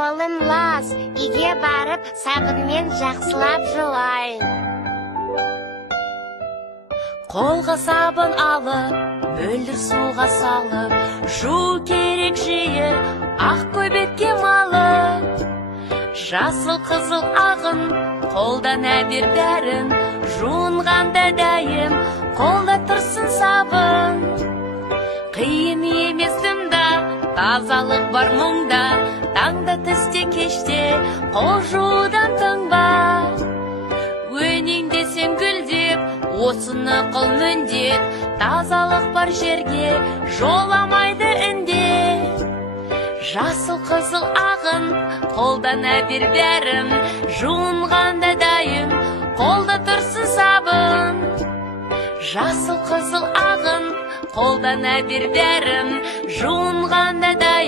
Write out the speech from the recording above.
қолым лас, үйге барып сабынмен жақсылап жуайын. Қолға сабын алып, мөлдір суға салып, жуу керек жиі, ақ көбетке малып. Жасыл қызыл ағын, қолдан әбер бәрін, жуынғанда дайым, қолда тұрсын сабын. Қиын емес дымда, тазалық бар мұңда, таңда түсте кеште, қол жуудан тыңба. Өнеңде сен гүлдеп, осыны қыл міндет, тазалық бар жерге жоламайды індет. Жасыл қызыл ағын, қолдан әбер бәрін, жуынғанда дайым, қолда тұрсын сабын. Жасыл қызыл ағын, қолдан әбер бәрін, жуынғанда дайым,